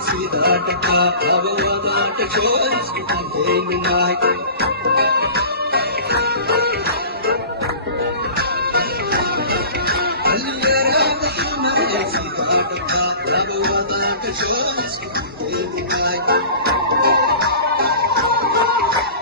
See that the car, I will not choice to contain the night.